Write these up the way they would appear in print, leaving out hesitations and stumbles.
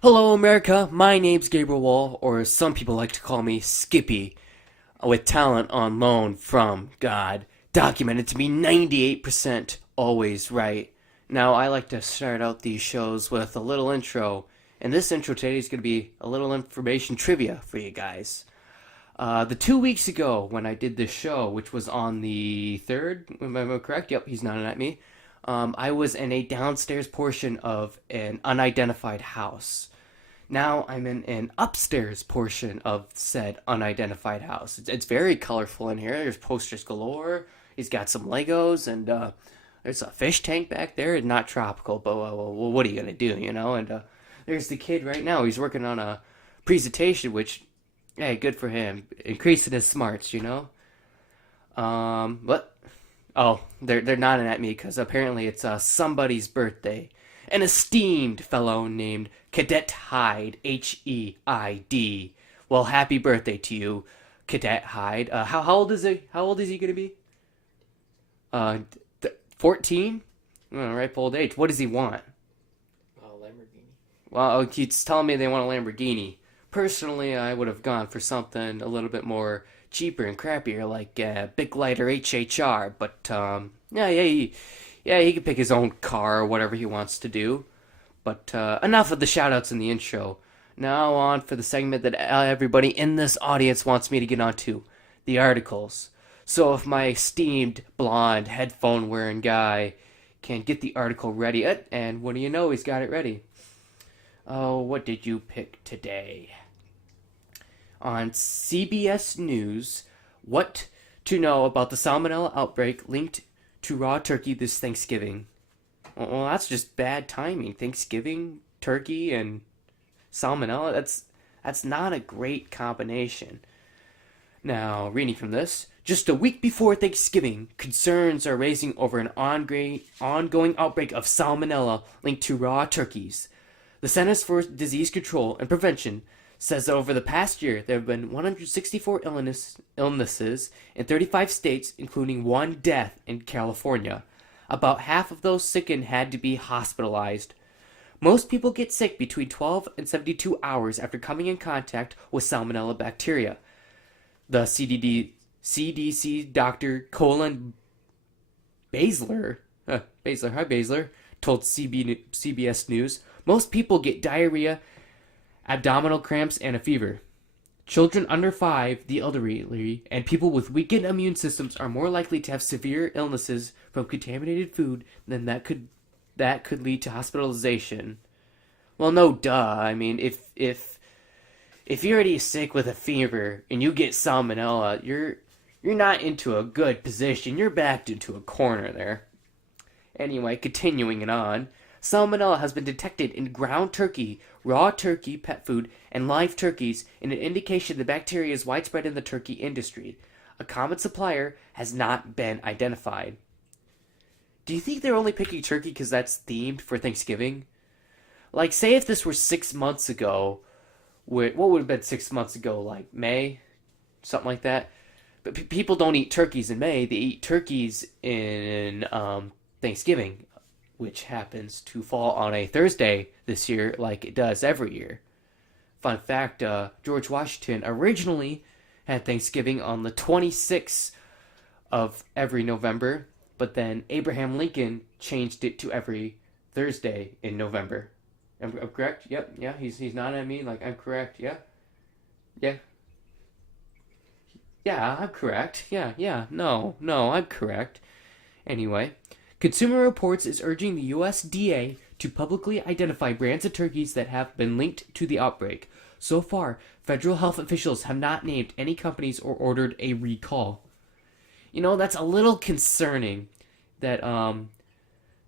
Hello, America. My name's Gabriel Wall, or some people like to call me Skippy, with talent on loan from God, documented to be 98% always right. Now, I like to start out these shows with a little intro, and this intro today is going to be a little information trivia for you guys. The 2 weeks ago, when I did this show, which was on the 3rd, am I correct? Yep, he's nodding at me. I was in a downstairs portion of an unidentified house. Now I'm in an upstairs portion of said unidentified house. It's very colorful in here. There's posters galore. He's got some Legos, and there's a fish tank back there. It's not tropical, but what are you going to do, you know? And there's the kid right now. He's working on a presentation, which, hey, good for him. Increasing his smarts, you know? What? Oh, they're nodding at me because apparently it's somebody's birthday. An esteemed fellow named Cadet Hyde,Heid. Well, happy birthday to you, Cadet Hyde. How old is he? How old is he gonna be? 14. Oh, ripe old age. What does he want? Lamborghini. Well, he's telling me they want a Lamborghini. Personally, I would have gone for something a little bit more cheaper and crappier, like Big Lighter HHR. But yeah, he can pick his own car or whatever he wants to do. But enough of the shoutouts in the intro. Now on for the segment that everybody in this audience wants me to get onto, the articles. So if my esteemed blonde headphone wearing guy can get the article ready, and what do you know, he's got it ready. Oh, what did you pick today? On CBS News, what to know about the salmonella outbreak linked to raw turkey this Thanksgiving. Well, that's just bad timing. Thanksgiving, turkey, and salmonella. That's not a great combination. Now, reading from this, just a week before Thanksgiving, concerns are raising over an ongoing outbreak of salmonella linked to raw turkeys. The Centers for Disease Control and Prevention says that over the past year there have been 164 illnesses in 35 states, including one death in California. About half of those sickened had to be hospitalized. Most people get sick between 12 and 72 hours after coming in contact with salmonella bacteria. The CDC Dr. Colin Basler, hi Basler, told CBS News, most people get diarrhea, abdominal cramps, and a fever. Children under 5, the elderly, and people with weakened immune systems are more likely to have severe illnesses from contaminated food than that could lead to hospitalization. Well, no duh. I mean, if you're already sick with a fever and you get salmonella, you're not into a good position. You're backed into a corner there. Anyway, continuing it on. Salmonella has been detected in ground turkey, raw turkey, pet food, and live turkeys, in an indication the bacteria is widespread in the turkey industry. A common supplier has not been identified. Do you think they're only picking turkey because that's themed for Thanksgiving? Like, say if this were 6 months ago, what would have been 6 months ago? Like May? Something like that? But people don't eat turkeys in May. They eat turkeys in Thanksgiving, which happens to fall on a Thursday this year, like it does every year. Fun fact, George Washington originally had Thanksgiving on the 26th of every November, but then Abraham Lincoln changed it to every Thursday in November. I'm correct? Yep, yeah, he's nodding at me like I'm correct, yeah? Yeah. Yeah, I'm correct. Yeah, no, I'm correct. Anyway, Consumer Reports is urging the USDA to publicly identify brands of turkeys that have been linked to the outbreak. So far, federal health officials have not named any companies or ordered a recall. You know, that's a little concerning that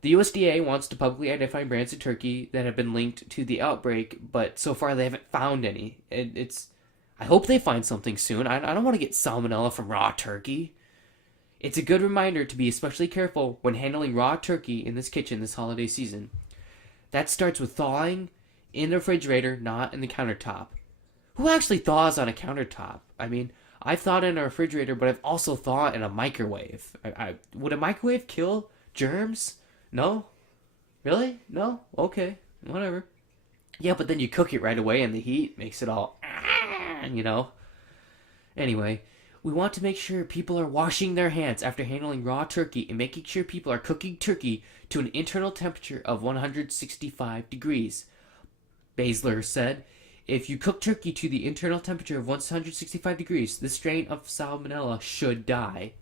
the USDA wants to publicly identify brands of turkey that have been linked to the outbreak, but so far they haven't found any. I hope they find something soon. I don't want to get salmonella from raw turkey. It's a good reminder to be especially careful when handling raw turkey in this kitchen this holiday season. That starts with thawing in the refrigerator, not in the countertop. Who actually thaws on a countertop? I mean, I've thawed in a refrigerator, but I've also thawed in a microwave. Would a microwave kill germs? No? Really? No? Okay. Whatever. Yeah, but then you cook it right away and the heat makes it all, you know? Anyway, we want to make sure people are washing their hands after handling raw turkey and making sure people are cooking turkey to an internal temperature of 165 degrees. Baszler said, if you cook turkey to the internal temperature of 165 degrees, the strain of salmonella should die.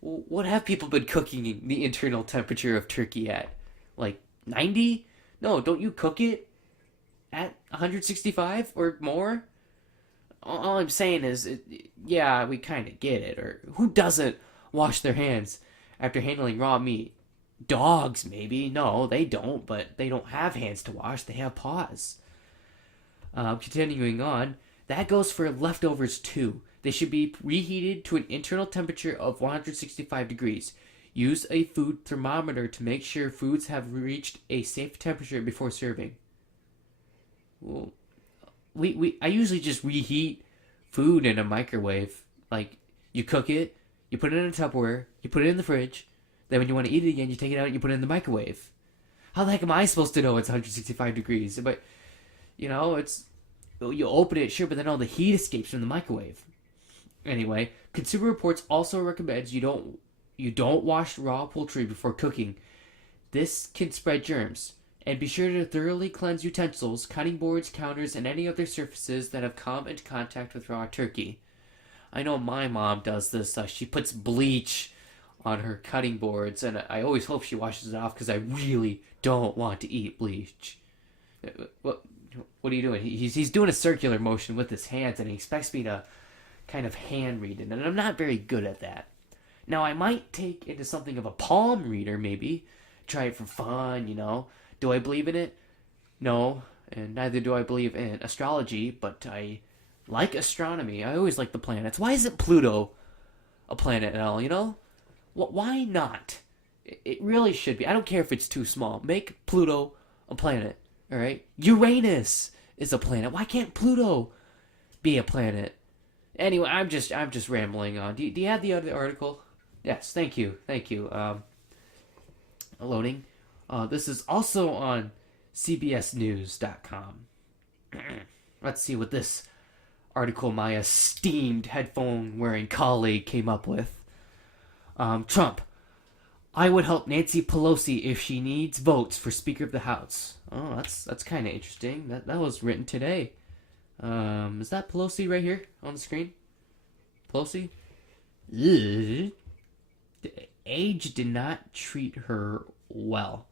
Well, what have people been cooking the internal temperature of turkey at? Like 90? No, don't you cook it at 165 or more? All I'm saying is, yeah, we kind of get it. Or who doesn't wash their hands after handling raw meat? Dogs, maybe. No, they don't, but they don't have hands to wash. They have paws. Continuing on, that goes for leftovers too. They should be reheated to an internal temperature of 165 degrees. Use a food thermometer to make sure foods have reached a safe temperature before serving. Well, I usually just reheat food in a microwave. Like, you cook it, you put it in a Tupperware, you put it in the fridge, then when you want to eat it again, you take it out and you put it in the microwave. How the heck am I supposed to know it's 165 degrees? But, it's, you open it, sure, but then all the heat escapes from the microwave. Anyway, Consumer Reports also recommends you don't wash raw poultry before cooking. This can spread germs. And be sure to thoroughly cleanse utensils, cutting boards, counters, and any other surfaces that have come into contact with raw turkey. I know my mom does this. She puts bleach on her cutting boards, and I always hope she washes it off because I really don't want to eat bleach. What are you doing? He's doing a circular motion with his hands, and he expects me to kind of hand read it, and I'm not very good at that. Now, I might take into something of a palm reader, maybe. Try it for fun, Do I believe in it? No, and neither do I believe in astrology, but I like astronomy. I always like the planets. Why isn't Pluto a planet at all, Why not? It really should be. I don't care if it's too small. Make Pluto a planet, alright? Uranus is a planet. Why can't Pluto be a planet? Anyway, I'm just rambling on. Do you have the other article? Yes, thank you. Loading. This is also on CBSNews.com. Let's see what this article my esteemed headphone-wearing colleague came up with. Trump. I would help Nancy Pelosi if she needs votes for Speaker of the House. Oh, that's kind of interesting. That was written today. Is that Pelosi right here on the screen? Pelosi? Ugh. Age did not treat her well.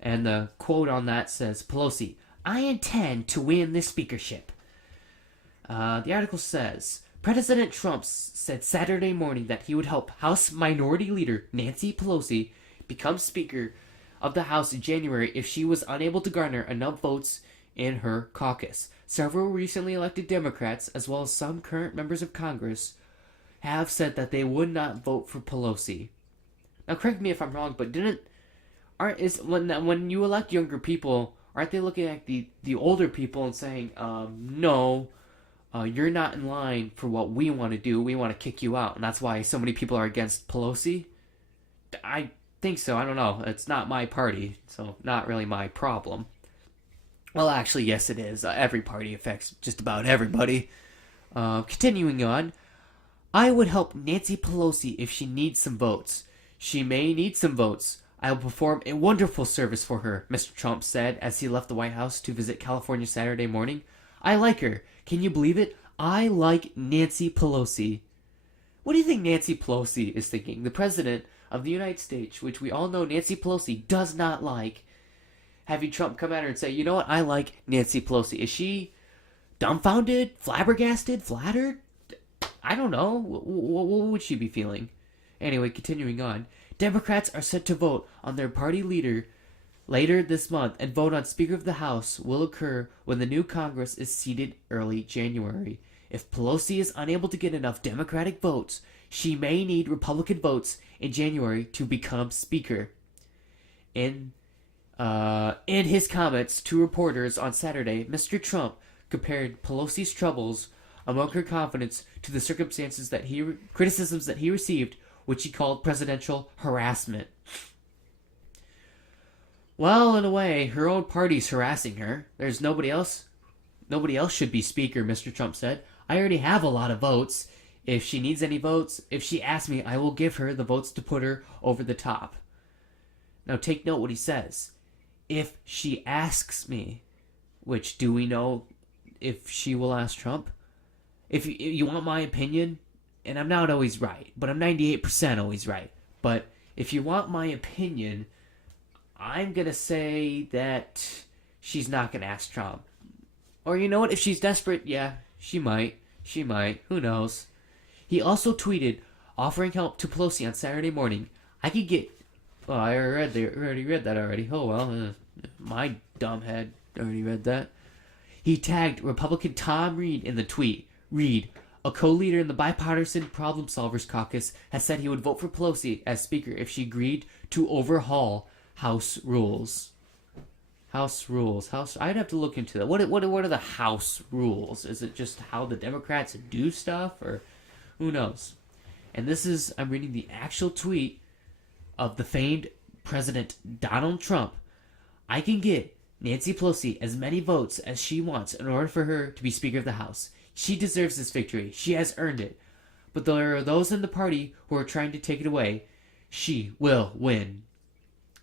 And the quote on that says, Pelosi, I intend to win this speakership. The article says, President Trump said Saturday morning that he would help House Minority Leader Nancy Pelosi become Speaker of the House in January if she was unable to garner enough votes in her caucus. Several recently elected Democrats, as well as some current members of Congress, have said that they would not vote for Pelosi. Now, correct me if I'm wrong, but when you elect younger people, aren't they looking at the older people and saying, no, you're not in line for what we want to do. We want to kick you out, and that's why so many people are against Pelosi? I think so. I don't know. It's not my party, so not really my problem. Well, actually, yes, it is. Every party affects just about everybody. Continuing on, I would help Nancy Pelosi if she needs some votes. She may need some votes. I will perform a wonderful service for her, Mr. Trump said as he left the White House to visit California Saturday morning. I like her. Can you believe it? I like Nancy Pelosi. What do you think Nancy Pelosi is thinking? The President of the United States, which we all know Nancy Pelosi does not like, having Trump come at her and say, you know what, I like Nancy Pelosi. Is she dumbfounded, flabbergasted, flattered? I don't know. What would she be feeling? Anyway, continuing on. Democrats are set to vote on their party leader later this month, and vote on Speaker of the House will occur when the new Congress is seated early January. If Pelosi is unable to get enough Democratic votes, she may need Republican votes in January to become Speaker. In his comments to reporters on Saturday, Mr. Trump compared Pelosi's troubles among her confidence to the criticisms that he received, which he called presidential harassment. Well, in a way, her own party's harassing her. There's nobody else. Nobody else should be speaker, Mr. Trump said. I already have a lot of votes. If she needs any votes, if she asks me, I will give her the votes to put her over the top. Now take note what he says. If she asks me, which do we know if she will ask Trump? If you want my opinion, and I'm not always right, but I'm 98% always right. But if you want my opinion, I'm going to say that she's not going to ask Trump. Or you know what? If she's desperate, yeah, she might. She might. Who knows? He also tweeted, offering help to Pelosi on Saturday morning. I could get... Oh, I already read that already. Oh, well, my dumb head already read that. He tagged Republican Tom Reed in the tweet. Reed, a co-leader in the Bipartisan Problem Solvers Caucus, has said he would vote for Pelosi as Speaker if she agreed to overhaul House rules. House rules. I'd have to look into that. What are the House rules? Is it just how the Democrats do stuff, or who knows? And this is, I'm reading the actual tweet of the famed President Donald Trump. I can get Nancy Pelosi as many votes as she wants in order for her to be Speaker of the House. She deserves this victory. She has earned it. But there are those in the party who are trying to take it away. She will win.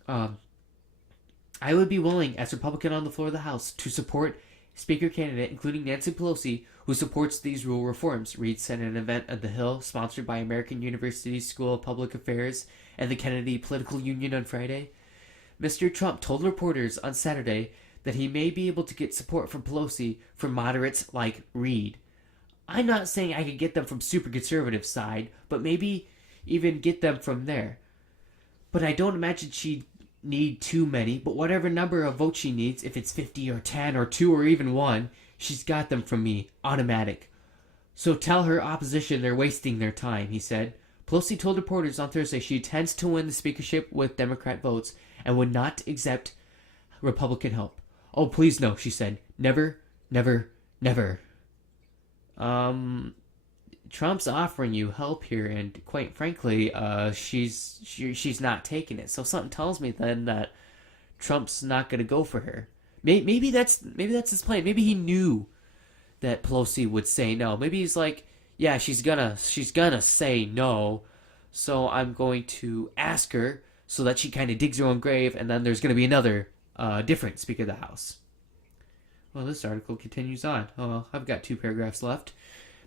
I would be willing, as Republican on the floor of the House, to support Speaker candidate, including Nancy Pelosi, who supports these rule reforms, Reed said at an event at The Hill, sponsored by American University School of Public Affairs and the Kennedy Political Union on Friday. Mr. Trump told reporters on Saturday that he may be able to get support from Pelosi from moderates like Reed. I'm not saying I could get them from super conservative side, but maybe even get them from there. But I don't imagine she'd need too many, but whatever number of votes she needs, if it's 50 or 10 or 2 or even 1, she's got them from me, automatic. So tell her opposition they're wasting their time, he said. Pelosi told reporters on Thursday she intends to win the speakership with Democrat votes and would not accept Republican help. Oh, please no, she said. Never, never, never. Trump's offering you help here, and quite frankly, she's not taking it. So something tells me then that Trump's not going to go for her. Maybe that's his plan. Maybe he knew that Pelosi would say no. Maybe he's like, yeah, she's gonna say no, so I'm going to ask her so that she kind of digs her own grave, and then there's going to be another different Speaker of the House. Well, this article continues on. Oh, I've got 2 paragraphs left.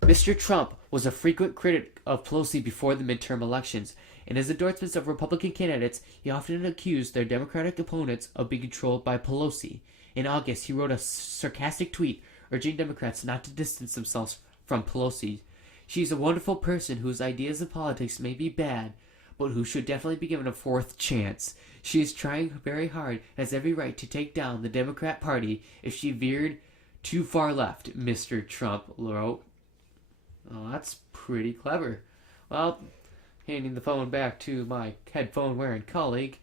Mr. Trump was a frequent critic of Pelosi before the midterm elections. In his endorsements of Republican candidates, he often accused their Democratic opponents of being controlled by Pelosi. In August, he wrote a sarcastic tweet urging Democrats not to distance themselves from Pelosi. She's a wonderful person whose ideas of politics may be bad, but who should definitely be given a 4th chance. She is trying very hard and has every right to take down the Democrat Party if she veered too far left, Mr. Trump wrote. Oh, that's pretty clever. Well, handing the phone back to my headphone-wearing colleague,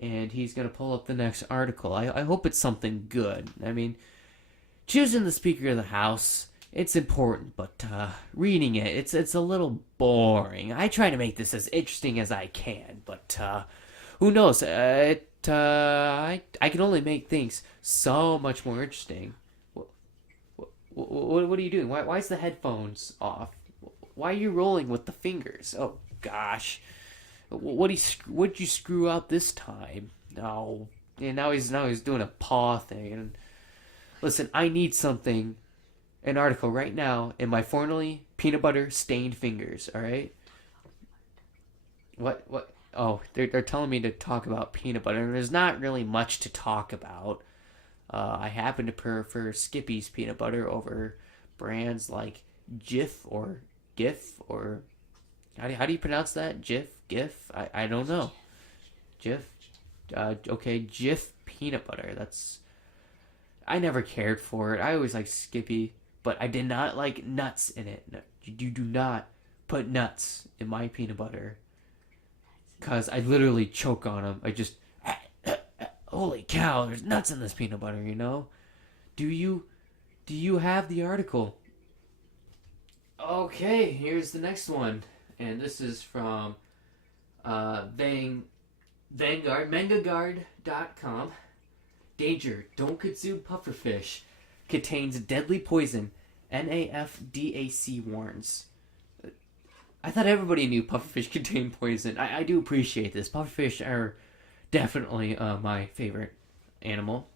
and he's going to pull up the next article. I hope it's something good. I mean, choosing the Speaker of the House, it's important, but reading it's a little boring. I try to make this as interesting as I can, but who knows? I can only make things so much more interesting. What are you doing? Why is the headphones off? Why are you rolling with the fingers? Oh gosh, what'd you screw up this time? No, and now he's doing a paw thing. And listen, I need an article right now in my formerly peanut butter stained fingers. All right. What? Oh, they're telling me to talk about peanut butter, and there's not really much to talk about. I happen to prefer Skippy's peanut butter over brands like Jif or Gif or how do you pronounce that? Gif? I don't know. Jif. Okay, Jif peanut butter. I never cared for it. I always liked Skippy, but I did not like nuts in it. No, you do not put nuts in my peanut butter, cause I literally choke on them. I just holy cow, there's nuts in this peanut butter, you know? Do you have the article? Okay, here's the next one. And this is from Vanguard, Food.com. Danger, don't consume pufferfish. Contains deadly poison. NAFDAC warns. I thought everybody knew pufferfish contained poison. I do appreciate this. Pufferfish are definitely my favorite animal.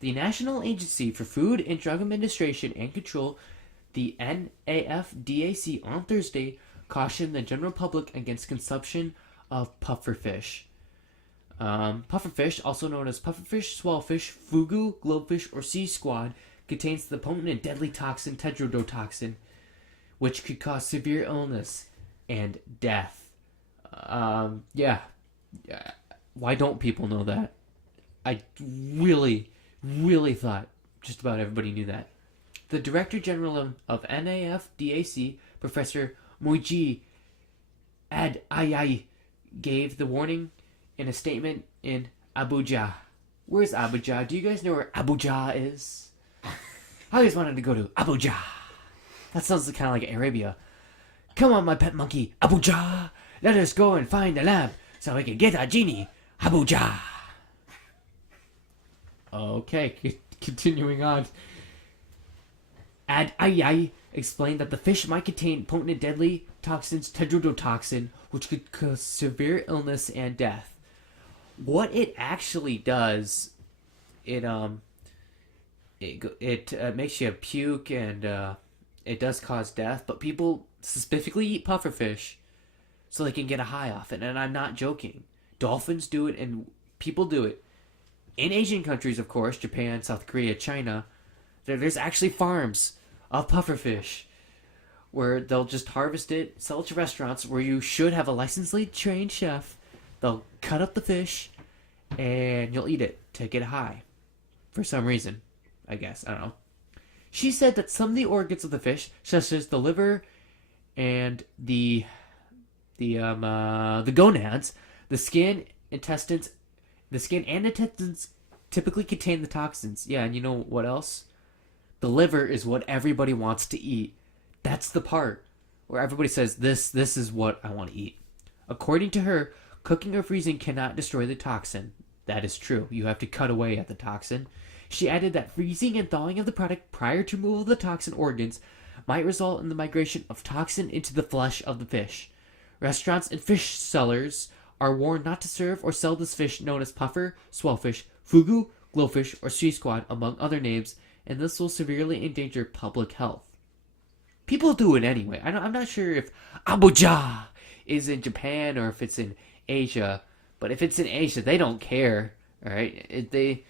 The National Agency for Food and Drug Administration and Control, the NAFDAC, on Thursday cautioned the general public against consumption of pufferfish. Pufferfish, also known as pufferfish, swallowfish, fugu, globefish, or sea squad, contains the potent and deadly toxin tetrodotoxin, which could cause severe illness and death. Yeah. Why don't people know that? I really thought just about everybody knew that. The Director General of NAFDAC, Professor Moiji Ad-Ayai, gave the warning in a statement in Abuja. Where's Abuja? Do you guys know where Abuja is? I always wanted to go to Abuja. That sounds kind of like Arabia. Come on, my pet monkey, Abuja. Let us go and find the lamp so we can get a genie. Abuja. Okay, continuing on. Ad-Ayai explained that the fish might contain potent and deadly toxins tetrodotoxin, which could cause severe illness and death. What it actually does, it makes you puke, and it does cause death. But people specifically eat pufferfish so they can get a high off it, and I'm not joking. Dolphins do it, and people do it. In Asian countries, of course, Japan, South Korea, China, there's actually farms of pufferfish where they'll just harvest it, sell it to restaurants where you should have a licensed trained chef. They'll cut up the fish and you'll eat it to get high for some reason, I guess. I don't know. She said that some of the organs of the fish, such as the liver and the gonads, the skin and intestines typically contain the toxins. Yeah, and you know what else? The liver is what everybody wants to eat. That's the part where everybody says, this is what I want to eat. According to her, cooking or freezing cannot destroy the toxin. That is true. You have to cut away at the toxin. She added that freezing and thawing of the product prior to removal of the toxin organs might result in the migration of toxin into the flesh of the fish. Restaurants and fish sellers are warned not to serve or sell this fish known as puffer, swellfish, fugu, glowfish, or sea squad, among other names, and this will severely endanger public health. People do it anyway. I'm not sure if Abuja is in Japan or if it's in Asia, but if it's in Asia, they don't care. All right, they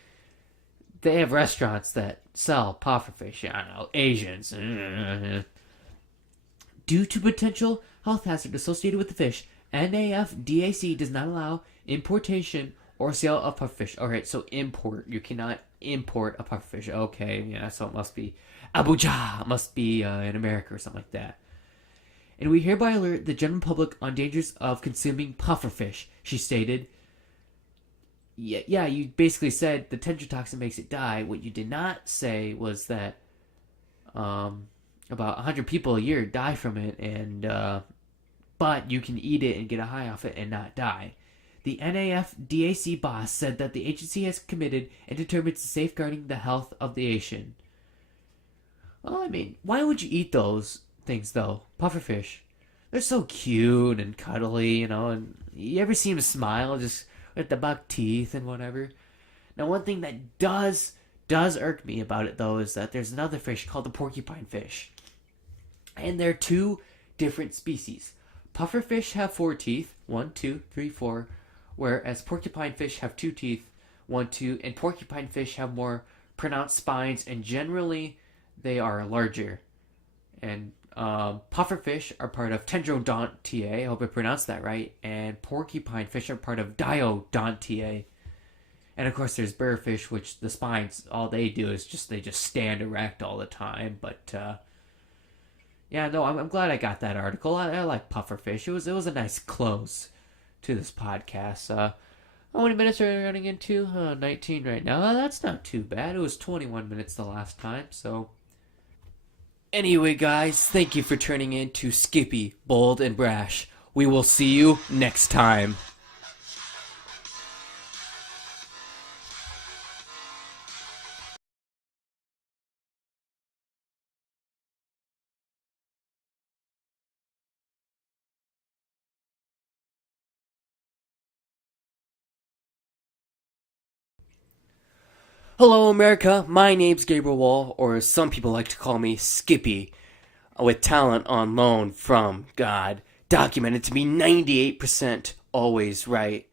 have restaurants that sell pufferfish. I don't know, Asians. Due to potential health hazard associated with the fish, NAFDAC does not allow importation or sale of pufferfish. Alright, so import. You cannot import a pufferfish. Okay, yeah, so it must be Abuja. It must be in America or something like that. And we hereby alert the general public on dangers of consuming pufferfish, she stated. Yeah, you basically said the tetrodotoxin makes it die. What you did not say was that about 100 people a year die from it, and but you can eat it and get a high off it and not die. The NAFDAC boss said that the agency has committed and determined to safeguarding the health of the Asian. Well, I mean, why would you eat those things, though? Pufferfish. They're so cute and cuddly, you know, and you ever see them smile just with the buck teeth and whatever? Now, one thing that does irk me about it, though, is that there's another fish called the porcupine fish. And they're two different species. Pufferfish have 4 teeth, 1, 2, 3, 4, whereas porcupine fish have 2 teeth, 1, 2, and porcupine fish have more pronounced spines, and generally they are larger. And pufferfish are part of Tendrodontiae, I hope I pronounced that right, and porcupine fish are part of Diodontiae. And of course there's bearfish, which the spines, all they do is they just stand erect all the time, but yeah, no, I'm glad I got that article. I like pufferfish. It was a nice close to this podcast. How many minutes are we running into? 19 right now. That's not too bad. It was 21 minutes the last time, so. Anyway, guys, thank you for turning in to Skippy, Bold, and Brash. We will see you next time. Hello, America. My name's Gabriel Wall, or as some people like to call me, Skippy, with talent on loan from God, documented to be 98% always right.